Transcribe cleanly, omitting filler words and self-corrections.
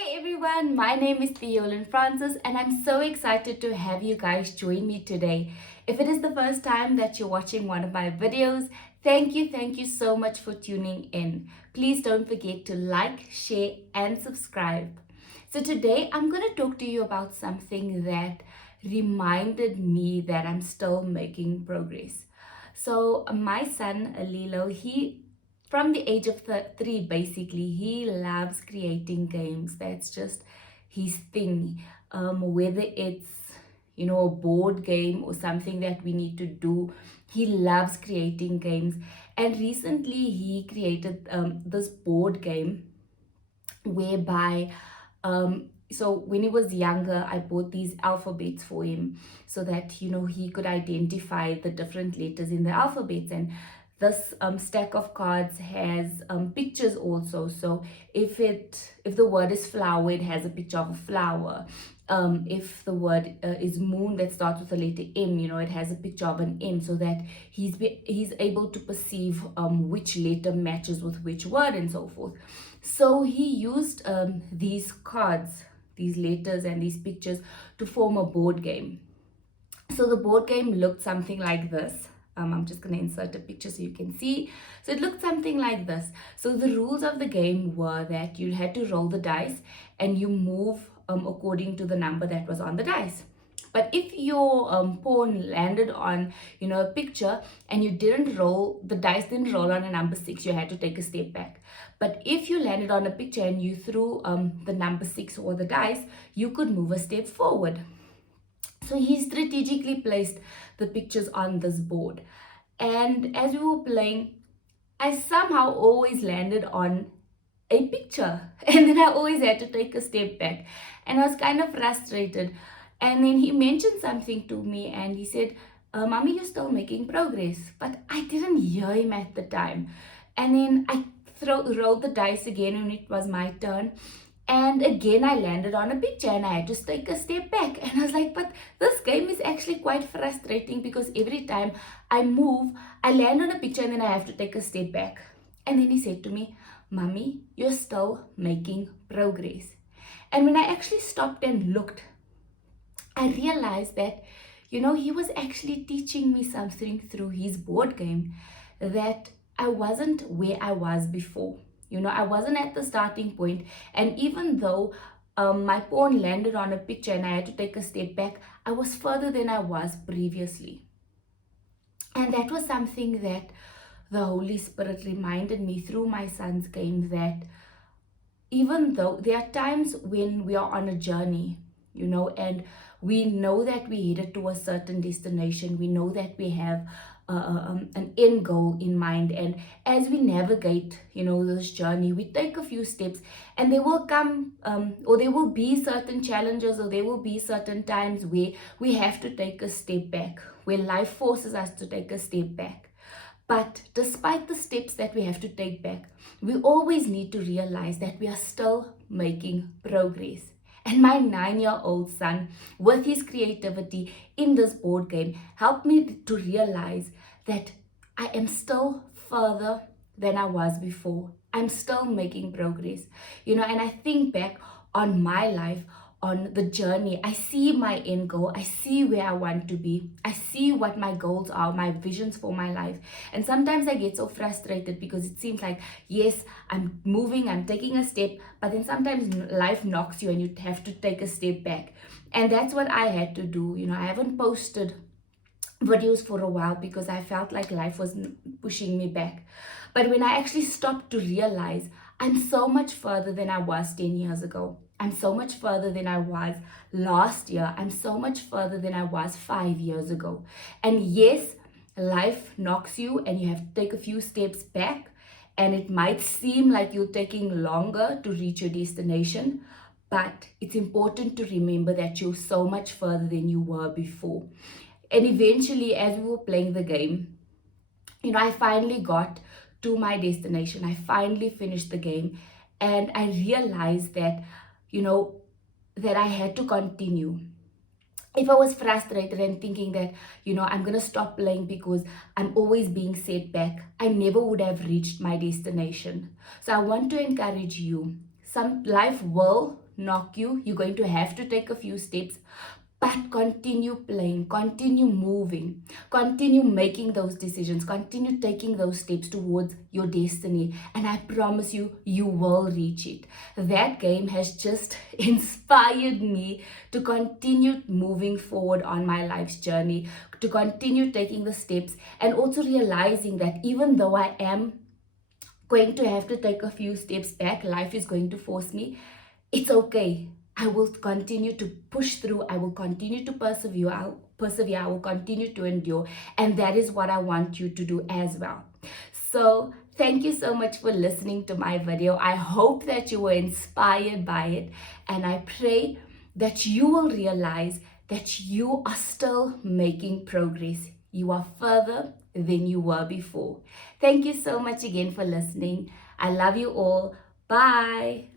Hey everyone, my name is Theolyn Francis and I'm so excited to have you guys join me today. If it is the first time that you're watching one of my videos, thank you so much for tuning in. Please don't forget to like, share and subscribe. So today I'm going to talk to you about something that reminded me that I'm still making progress. So my son, Lilo, from the age of 3, basically, he loves creating games. That's just his thing. Whether it's, a board game or something that we need to do, he loves creating games. And recently, he created this board game whereby so when he was younger, I bought these alphabets for him so that he could identify the different letters in the alphabets. And this stack of cards has pictures also. So if the word is flower, it has a picture of a flower. If the word is moon, that starts with the letter M, it has a picture of an M, so that he's able to perceive which letter matches with which word and so forth. So he used these cards, these letters and these pictures to form a board game. So the board game looked something like this. I'm just going to insert a picture so you can see. So it looked something like this. So the rules of the game were that you had to roll the dice and you move according to the number that was on the dice. But if your pawn landed on, a picture and you didn't roll, the dice didn't roll on a number 6, you had to take a step back. But if you landed on a picture and you threw the number 6 or the dice, you could move a step forward. So he strategically placed the pictures on this board. And as we were playing, I somehow always landed on a picture. And then I always had to take a step back. And I was kind of frustrated. And then he mentioned something to me and he said, Mommy, you're still making progress. But I didn't hear him at the time. And then I rolled the dice again when it was my turn. And again, I landed on a picture and I had to take a step back. And I was like, but this game is actually quite frustrating because every time I move, I land on a picture and then I have to take a step back. And then he said to me, Mommy, you're still making progress. And when I actually stopped and looked, I realized that, he was actually teaching me something through his board game, that I wasn't where I was before. I wasn't at the starting point. And even though my pawn landed on a picture and I had to take a step back, I was further than I was previously. And that was something that the Holy Spirit reminded me through my son's game, that even though there are times when we are on a journey, and we know that we headed to a certain destination, we know that we have an end goal in mind, and as we navigate this journey, we take a few steps, and there will come or there will be certain challenges, or there will be certain times where we have to take a step back, where life forces us to take a step back. But despite the steps that we have to take back, we always need to realize that we are still making progress. And my 9-year-old son, with his creativity in this board game, helped me to realize that I am still further than I was before. I'm still making progress. And I think back on my life, on the journey. I see my end goal. I see where I want to be. I see what my goals are, my visions for my life. And sometimes I get so frustrated because it seems like, yes, I'm moving, I'm taking a step, but then sometimes life knocks you and you have to take a step back. And that's what I had to do. I haven't posted videos for a while because I felt like life was pushing me back. But when I actually stopped to realize, I'm so much further than I was 10 years ago. I'm so much further than I was last year. I'm so much further than I was 5 years ago. And yes, life knocks you and you have to take a few steps back. And it might seem like you're taking longer to reach your destination. But it's important to remember that you're so much further than you were before. And eventually, as we were playing the game, I finally got to my destination. I finally finished the game. And I realized that that I had to continue. If I was frustrated and thinking that, I'm going to stop playing because I'm always being set back, I never would have reached my destination. So I want to encourage you. Life will knock you. You're going to have to take a few steps, but continue playing, continue moving, continue making those decisions, continue taking those steps towards your destiny. And I promise you, you will reach it. That game has just inspired me to continue moving forward on my life's journey, to continue taking the steps, and also realizing that even though I am going to have to take a few steps back, life is going to force me, it's okay. I will continue to push through. I will continue to persevere. I will continue to endure. And that is what I want you to do as well. So thank you so much for listening to my video. I hope that you were inspired by it. And I pray that you will realize that you are still making progress. You are further than you were before. Thank you so much again for listening. I love you all. Bye.